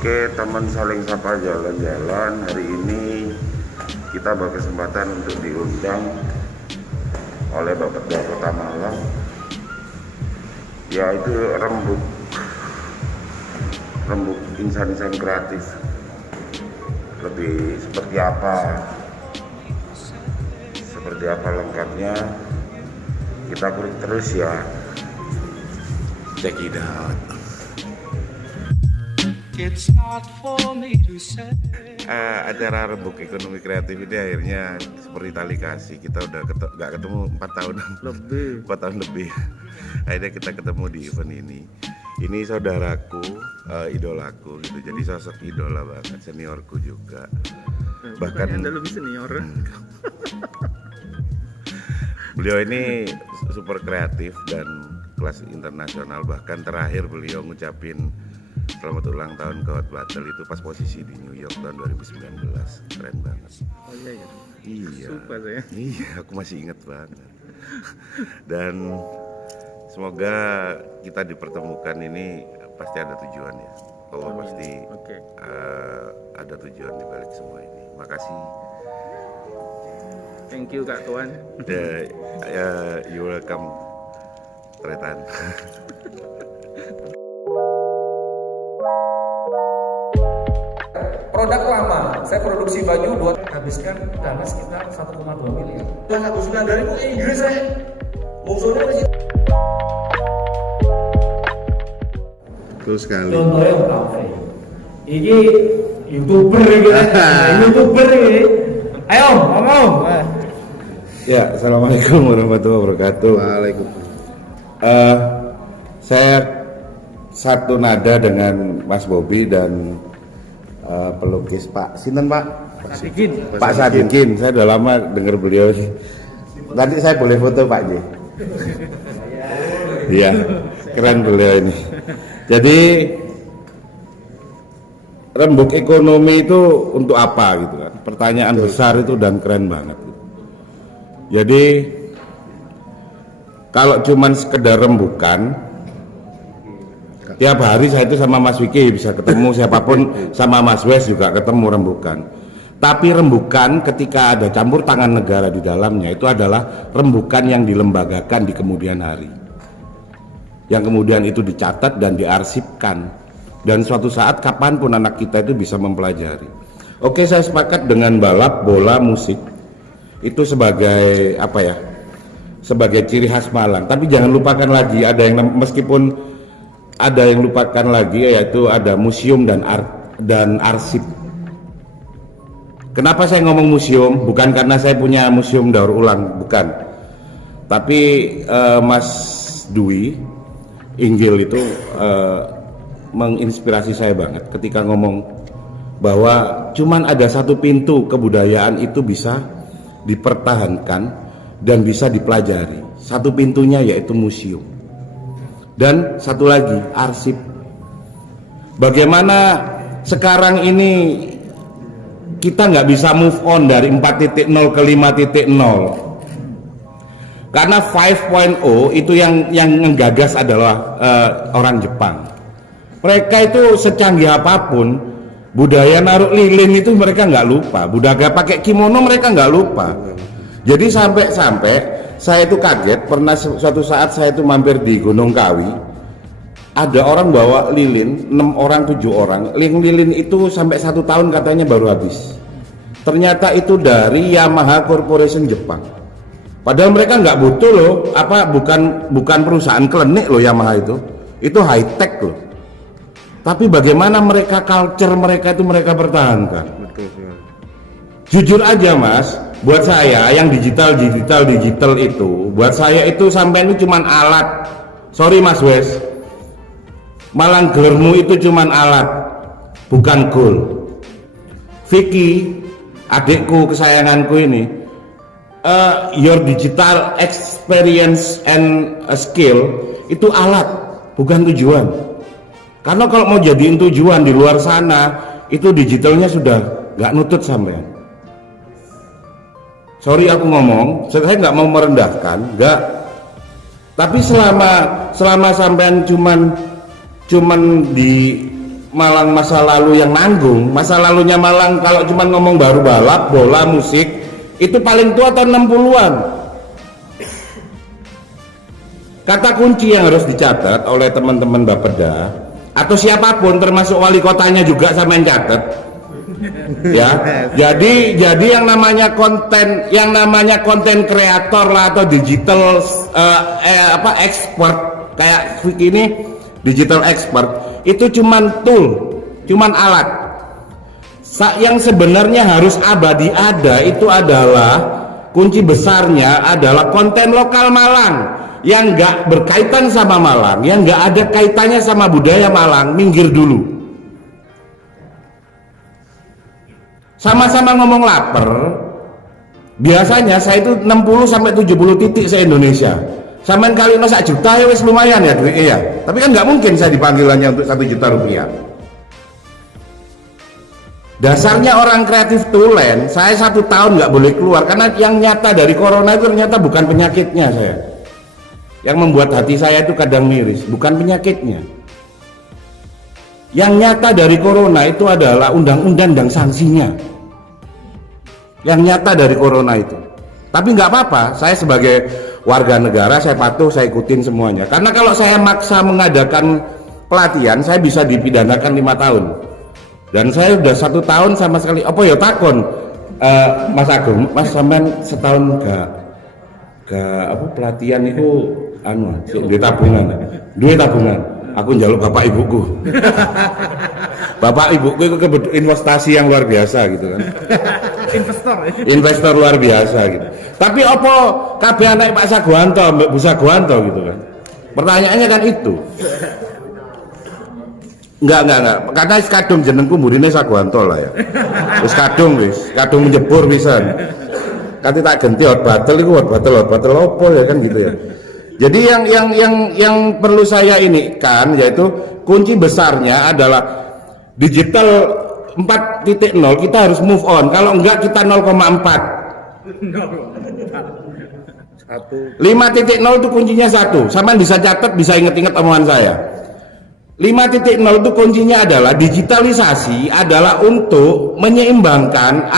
Oke teman saling sapa jalan-jalan. Hari ini kita berkesempatan untuk diundang oleh Bapak Kota Malang, yaitu rembuk insan-insan kreatif. Lebih seperti apa lengkapnya, kita kulik terus ya. Check it out. It's not for me to say. Acara rembuk ekonomi kreatif ini akhirnya seperti tali kasih. Kita udah nggak ketemu 4 tahun lebih. 4 tahun lebih. Akhirnya kita ketemu di event ini. Ini saudaraku, idolaku gitu. Jadi sosok idola banget, seniorku juga. Bahkan Anda lebih senior. Beliau ini super kreatif dan kelas internasional. Bahkan terakhir beliau ngucapin selamat ulang tahun ke Hot Battle itu pas posisi di New York tahun 2019. Keren banget. Oh iya ya. Iya. Sumpah saya. Iya, aku masih inget banget. Dan semoga kita dipertemukan ini pasti ada tujuan ya. Allah pasti ada tujuan di balik semua ini. Makasih. Thank you Kak Tuan. You welcome, Tretan. Produk lama, saya produksi baju buat habiskan dana sekitar 1,2 miliar. Yang aku sudah dari itu Inggris saya musuhnya di situ. Betul sekali. Contohnya kafe. Ini YouTuber gitu. YouTuber ini. Ayo, ngomong. Ya, assalamualaikum warahmatullahi wabarakatuh. Waalaikumsalam. Saya satu nada dengan Mas Bobi dan pelukis Pak Sinten Pak Sadikin. Pak Sadikin. Saya udah lama dengar beliau. Nanti saya boleh foto Pak J. Iya, keren beliau ini. Jadi rembuk ekonomi itu untuk apa gitu kan? Pertanyaan besar itu dan keren banget. Jadi kalau cuman sekedar rembukan, tiap hari saya itu sama Mas Wiki bisa ketemu, siapapun sama Mas Wes juga ketemu rembukan. Tapi rembukan ketika ada campur tangan negara di dalamnya itu adalah rembukan yang dilembagakan di kemudian hari, yang kemudian itu dicatat dan diarsipkan, dan suatu saat kapanpun anak kita itu bisa mempelajari. Oke, saya sepakat dengan balap, bola, musik itu sebagai apa ya, sebagai ciri khas Malang. Tapi jangan lupakan lagi ada yang, meskipun ada yang lupakan lagi, yaitu ada museum dan arsip. Kenapa saya ngomong museum? Bukan karena saya punya museum daur ulang, bukan. Tapi Mas Dwi Inggil itu menginspirasi saya banget ketika ngomong bahwa cuman ada satu pintu kebudayaan itu bisa dipertahankan dan bisa dipelajari. Satu pintunya yaitu museum. Dan satu lagi, arsip. Bagaimana sekarang ini kita nggak bisa move on dari 4.0 ke 5.0. Karena 5.0 itu yang menggagas adalah orang Jepang. Mereka itu secanggih apapun, budaya naruh lilin itu mereka nggak lupa. Budaya pakai kimono mereka nggak lupa. Jadi sampai saya itu kaget, pernah suatu saat saya itu mampir di Gunung Kawi, ada orang bawa lilin, 6 orang 7 orang, lilin itu sampai 1 tahun katanya baru habis. Ternyata itu dari Yamaha Corporation Jepang. Padahal mereka nggak butuh loh, bukan perusahaan klenik loh Yamaha itu high tech loh. Tapi bagaimana mereka culture mereka itu mereka pertahankan. Jujur aja Mas, buat saya yang digital itu, buat saya itu sampai itu cuman alat. Sorry Mas Wes, Malang gelermu itu cuman alat, bukan goal. Vicky, adikku kesayanganku ini, your digital experience and skill itu alat, bukan tujuan. Karena kalau mau jadiin tujuan di luar sana, itu digitalnya sudah nggak nutut sampean. Sorry aku ngomong, saya nggak mau merendahkan, nggak. Tapi selama sampean cuman Malang masa lalu yang nanggung. Masa lalunya Malang kalau cuma ngomong baru balap, bola, musik, itu paling tua tahun 60-an. Kata kunci yang harus dicatat oleh teman-teman Bapeda atau siapapun termasuk wali kotanya juga sama yang catat. Ya. Jadi yang namanya konten kreator lah atau digital expert kayak ini digital expert itu cuman alat. Yang sebenarnya harus abadi ada itu adalah kunci besarnya adalah konten lokal Malang yang nggak berkaitan sama Malang, yang nggak ada kaitannya sama budaya Malang, minggir dulu. Sama-sama ngomong lapar, biasanya saya itu 60 sampai 70 titik se-Indonesia. Samain kali no 1 juta ya wis lumayan ya duitnya ya. Tapi kan nggak mungkin saya dipanggilannya untuk 1 juta rupiah. Dasarnya orang kreatif tulen, saya 1 tahun nggak boleh keluar karena yang nyata dari corona itu ternyata bukan penyakitnya saya. Yang membuat hati saya itu kadang miris, bukan penyakitnya. Yang nyata dari corona itu adalah undang-undang dan sanksinya. Yang nyata dari corona itu. Tapi nggak apa-apa, saya sebagai warga negara saya patuh, saya ikutin semuanya. Karena kalau saya maksa mengadakan pelatihan, saya bisa dipidanakan 5 tahun. Dan saya udah 1 tahun sama sekali. Apa ya takon, Mas Agung, Mas sampean setahun gak apa pelatihan itu duit tabungan. Aku njaluk bapak ibuku. Bapak ibuku itu investasi yang luar biasa gitu kan. Investor luar biasa gitu. Tapi apa kabeh anak Pak Saguanto, Mbak Bu Saguanto gitu kan. Pertanyaannya kan itu. Enggak. Karena kadung jenengku mburine Saguanto lah ya. Wis kadung menjebur pisan. Kanti tak ganti hot battle opo ya kan gitu ya. Jadi yang perlu saya ini kan yaitu kunci besarnya adalah digital 4.0 kita harus move on. Kalau enggak kita 0,4. 5.0 itu kuncinya 1. Sama bisa catat, bisa inget-inget omongan saya. 5.0 itu kuncinya adalah digitalisasi adalah untuk menyeimbangkan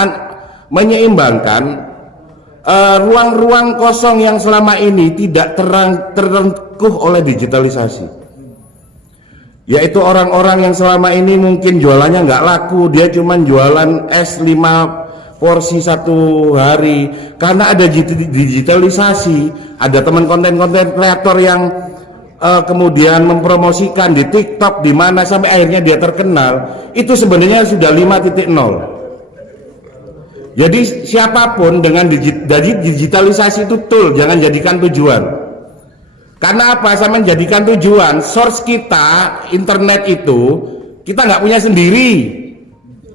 ruang-ruang kosong yang selama ini tidak terengkuh oleh digitalisasi, yaitu orang-orang yang selama ini mungkin jualannya nggak laku, dia cuman jualan es 5 porsi 1 hari karena ada digitalisasi. Ada teman konten-konten kreator yang kemudian mempromosikan di TikTok di mana sampai akhirnya dia terkenal. Itu sebenarnya sudah 5.0. Jadi siapapun dengan digitalisasi itu tool, jangan jadikan tujuan. Karena apa? Sama menjadikan tujuan, source kita internet itu kita nggak punya sendiri.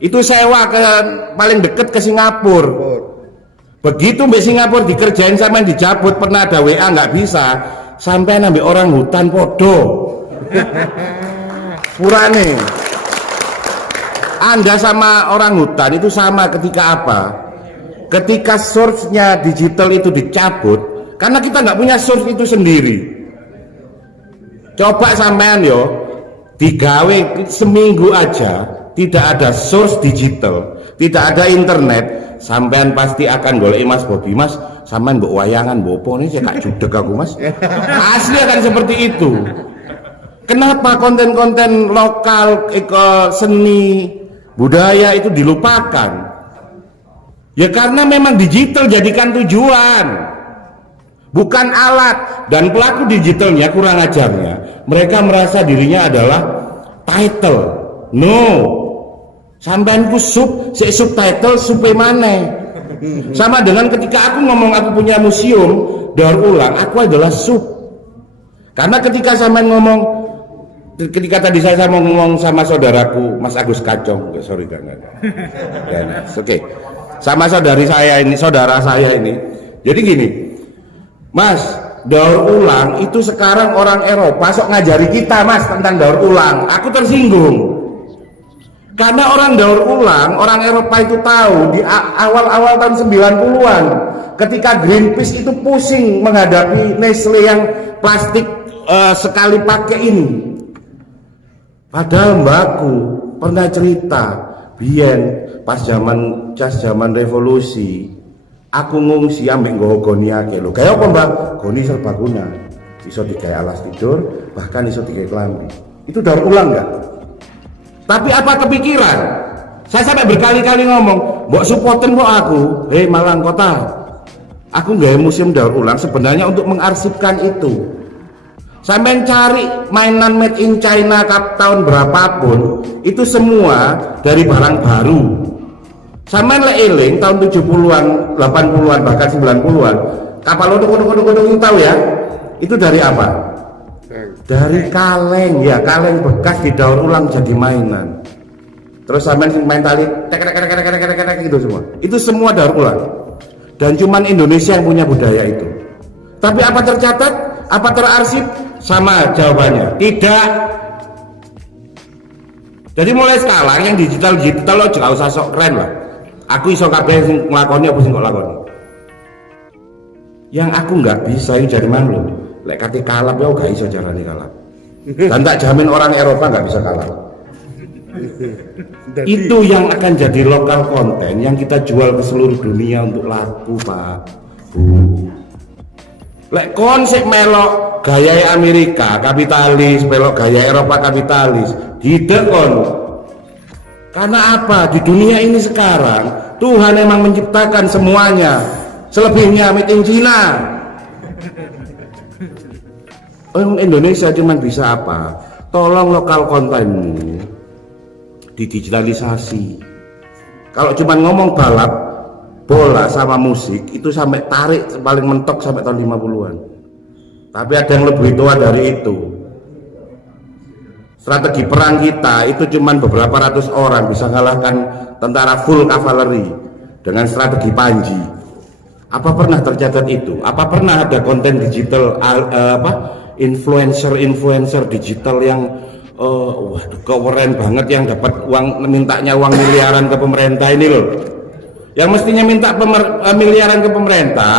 Itu sewa ke paling deket ke Singapura. Begitu mbak Singapura dikerjain sama dicabut, pernah ada WA nggak bisa, sampai nambah orang hutan podo. Purane. Anda sama orang hutan itu sama ketika apa? Ketika source-nya digital itu dicabut, karena kita nggak punya source itu sendiri. Coba sampean yo, digawe seminggu aja, tidak ada source digital, tidak ada internet, sampean pasti akan golek Mas Bobi, Mas, sampean mbok wayangan, mbok opo ini saya tak judeg aku Mas. Asli akan seperti itu. Kenapa konten-konten lokal, seni, budaya itu dilupakan? Ya karena memang digital jadikan tujuan, bukan alat. Dan pelaku digitalnya kurang ajarnya, mereka merasa dirinya adalah title. No, sampeanku subtitle supe mana? Sama dengan ketika aku ngomong aku punya museum daur ulang, aku adalah sub. Karena ketika sampean ngomong, ketika tadi saya mau ngomong sama saudaraku Mas Agus Kacong, sorry kan, oke, sama saudara saya ini. Jadi gini, Mas, daur ulang itu sekarang orang Eropa sok ngajari kita Mas tentang daur ulang. Aku tersinggung karena orang daur ulang, orang Eropa itu tahu di awal-awal tahun 90-an ketika Greenpeace itu pusing menghadapi Nestle yang plastik sekali pakai ini. Padahal mbakku pernah cerita, biyen pas zaman revolusi, aku ngungsi ambek nggawa goni akeh lho. Kayak apa mbak? Goni serbaguna, iso digawe alas tidur, bahkan iso digawe klambi. Itu daur ulang nggak? Tapi apa kepikiran? Saya sampai berkali-kali ngomong, mbok supporten mbok aku, Malang Kota. Aku nggawe museum daur ulang sebenarnya untuk mengarsipkan itu. Sampai cari mainan made in China tahun berapapun, itu semua dari barang baru. Sampai eling tahun 70-an, 80-an, bahkan 90-an, kapal odong-odong tahu ya? Itu dari apa? Dari kaleng, ya kaleng bekas didaur ulang jadi mainan. Terus sampai main tali, tek gitu semua. Itu semua daur ulang. Dan cuman Indonesia yang punya budaya itu. Tapi apa tercatat? Apa terarsip? Sama jawabannya, tidak. Jadi mulai sekarang yang digital lo gak usah sok keren lah. Aku iso kabeh sing nglakoni apa sing kok lakoni. Yang aku nggak bisa itu dari mana lo? Lek kate kalap ya gak iso carane kalap. Dan tak jamin orang Eropa nggak bisa kalap. Itu yang akan jadi lokal konten yang kita jual ke seluruh dunia untuk laku, Pak, Bu. Lek konsep melok gaya Amerika kapitalis, melok gaya Eropa kapitalis, tidak kon. Karena apa? Di dunia ini sekarang Tuhan memang menciptakan semuanya, selebihnya made in China. Indonesia cuman bisa apa? Tolong lokal kontenmu didigitalisasi. Kalau cuma ngomong balap, bola sama musik itu sampai tarik paling mentok sampai tahun 50-an. Tapi ada yang lebih tua dari itu. Strategi perang kita itu cuma beberapa ratus orang bisa mengalahkan tentara full kavaleri dengan strategi Panji. Apa pernah tercatat itu? Apa pernah ada konten digital influencer digital yang waduh keren banget yang dapat uang, mintanya uang miliaran ke pemerintah ini loh. Yang mestinya minta miliaran ke pemerintah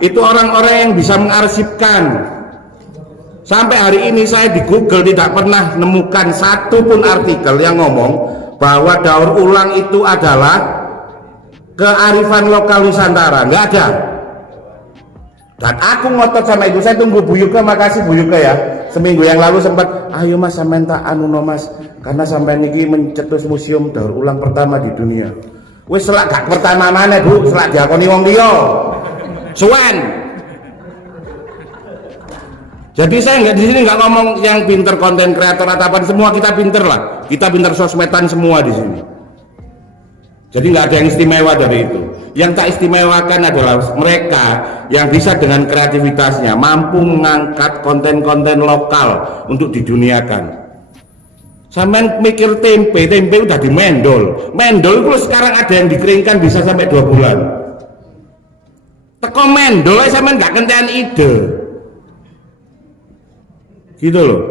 itu orang-orang yang bisa mengarsipkan. Sampai hari ini saya di Google tidak pernah nemukan satu pun artikel yang ngomong bahwa daur ulang itu adalah kearifan lokal Nusantara, nggak ada. Dan aku ngotot sama itu, saya tunggu Bu Yuka, makasih Bu Yuka ya. Seminggu yang lalu sempat, ayo mas sampean tak anu no mas, karena sampean ini mencetus museum daur ulang pertama di dunia. Wis selak gak pertama mana Bu, selak diakoni wong liya. Suwen. Jadi saya nggak di sini nggak ngomong yang pinter konten kreator atau apa, semua kita pinter lah. Kita pinter sosmedan semua di sini. Jadi nggak ada yang istimewa dari itu. Yang tak istimewakan adalah mereka yang bisa dengan kreativitasnya mampu mengangkat konten-konten lokal untuk diduniakan. Sampai mikir tempe udah di mendol itu sekarang ada yang dikeringkan bisa sampai 2 bulan. Teko mendol sampai nggak kentian ide, gitu loh.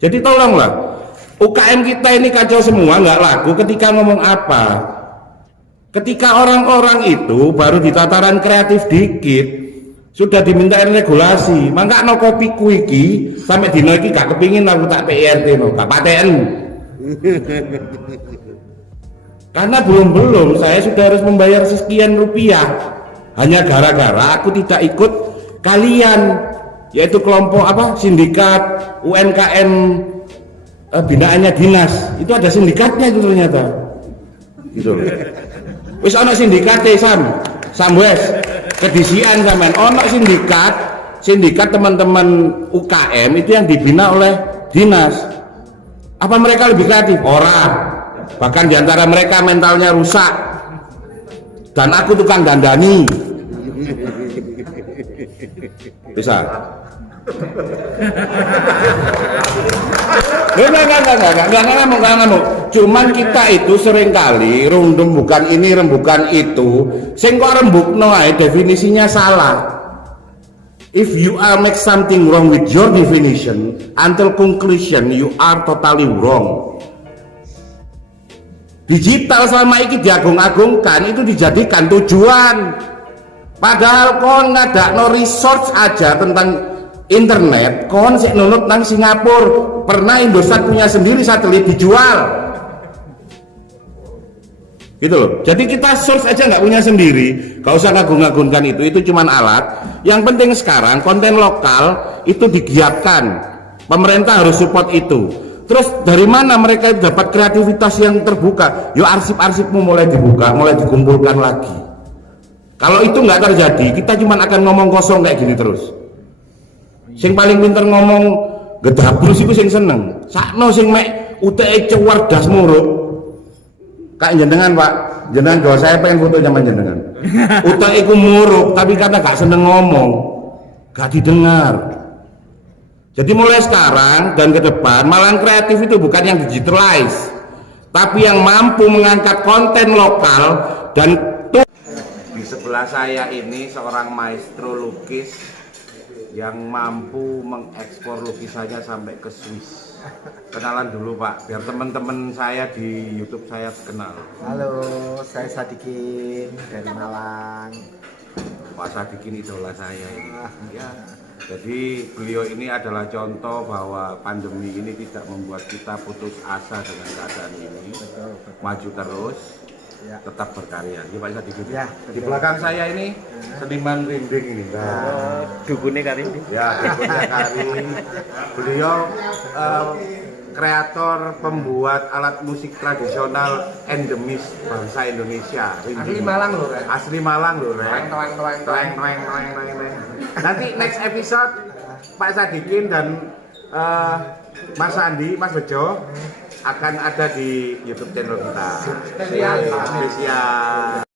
Jadi tolonglah, UKM kita ini kacau semua, nggak laku ketika ngomong apa. Ketika orang-orang itu baru di tataran kreatif dikit sudah dimintain regulasi, maka no kopi kuiki sampai dino iki gak kepingin aku tak PRT no, gak paten. Karena belum saya sudah harus membayar sekian rupiah hanya gara-gara aku tidak ikut kalian, yaitu kelompok apa sindikat UMKM binaannya dinas. Itu ada sindikatnya itu ternyata, gitu loh. Wis ana sindikate Sam wes kedisian sampean ono sindikat teman-teman UKM itu yang dibina oleh dinas. Apa mereka lebih kreatif? Ora. Bahkan diantara mereka mentalnya rusak. Dan aku tukang dandani. Bisa. Enggak ngamuk. Cuman kita itu seringkali rembukan ini rembukan itu, sing kok rembukno ae definisinya salah. If you are make something wrong with your definition, until conclusion you are totally wrong. Digital selama ini diagung-agungkan, itu dijadikan tujuan. Padahal kon ngadakno research aja tentang internet kon sik nunut nang Singapura. Pernah Indosat punya sendiri satelit dijual. Gitu loh. Jadi kita source aja nggak punya sendiri, nggak usah ngagung-ngagungkan itu cuman alat. Yang penting sekarang konten lokal itu digiatkan. Pemerintah harus support itu. Terus dari mana mereka dapat kreativitas yang terbuka? Yo arsip-arsipmu mulai dibuka, mulai dikumpulkan lagi. Kalau itu nggak terjadi, kita cuman akan ngomong kosong kayak gini terus. Sing paling pinter ngomong gedabrus itu sing seneng. Sakno sing mek UTE cerdas muruk. Kak jenengan Pak, jenengan doa saya pengen foto zaman jenengan. Utak iku muruk, tapi karena gak seneng ngomong, gak didengar. Jadi mulai sekarang dan ke depan, malang kreatif itu bukan yang digitalize, tapi yang mampu mengangkat konten lokal dan di sebelah saya ini seorang maestro lukis yang mampu mengekspor lukisannya sampai ke Swiss. Kenalan dulu Pak, biar teman-teman saya di YouTube saya kenal. Halo, saya Sadikin dari Malang. Pak Sadikin idola saya ini. Ya, jadi beliau ini adalah contoh bahwa pandemi ini tidak membuat kita putus asa dengan keadaan ini. Maju terus, Ya. tetap berkarya. Ya Pak Sadikin. Ya, Di belakang saya ini seniman rinding ini. Nah, Dukunnya Karim. ya, berikutnya Karim. Beliau kreator pembuat alat musik tradisional endemis bangsa Indonesia. Asli Malang loh, Rek. Asli Malang loh, Rek. Toeng. Nanti next episode Pak Sadikin dan Mas Andi, Mas Bejo akan ada di YouTube channel kita. Spesial. Spesial.